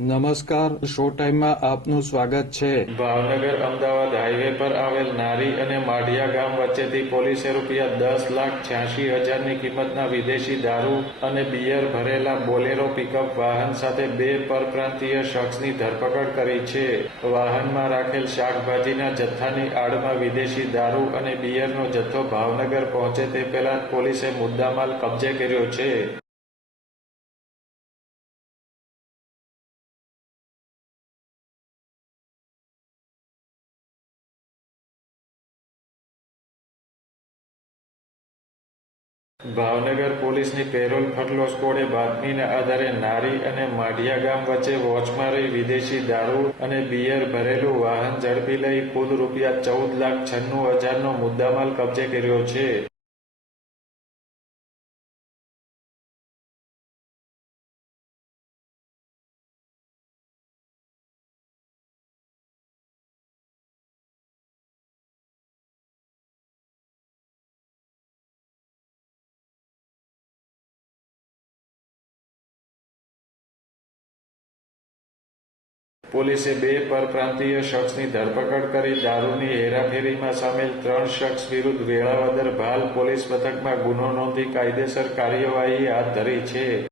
નમસ્કાર, શો ટાઈમમાં આપનું સ્વાગત છે। ભાવનગર અમદાવાદ હાઈવે પર આવેલ નારી અને માઢિયા ગામ વચ્ચેથી પોલીસે ₹10,86,000ની કિંમતના વિદેશી દારૂ અને બિયર ભરેલા બોલેરો પિકઅપ વાહન સાથે 2 પરપ્રાંતીય શખ્સની ધરપકડ કરી છે। વાહનમાં રાખેલ શાકભાજીના જથ્થાની આડમાં વિદેશી દારૂ અને બિયરનો જથ્થો ભાવનગર પહોંચે તે પહેલા જ પોલીસે મુદ્દામાલ કબજે કર્યો છે। ભાવનગર પોલીસની પેરોલ ફટલો સ્કોડે બાતમીના આધારે નારી અને માઢિયા ગામ વચ્ચે વોચમાં રહી વિદેશી દારૂ અને બિયર ભરેલું વાહન ઝડપી લઈ કુલ ₹14,96,000નો મુદ્દામાલ કબજે કર્યો છે। પોલીસે 2 પરપ્રાંતીય શખ્સની ધરપકડ કરી દારૂની હેરાફેરીમાં સામેલ 3 શખ્સ વિરુદ્ધ વેળાવદર ભાલ પોલીસ મથકમાં ગુનો નોંધી કાયદેસર કાર્યવાહી હાથ ધરી છે।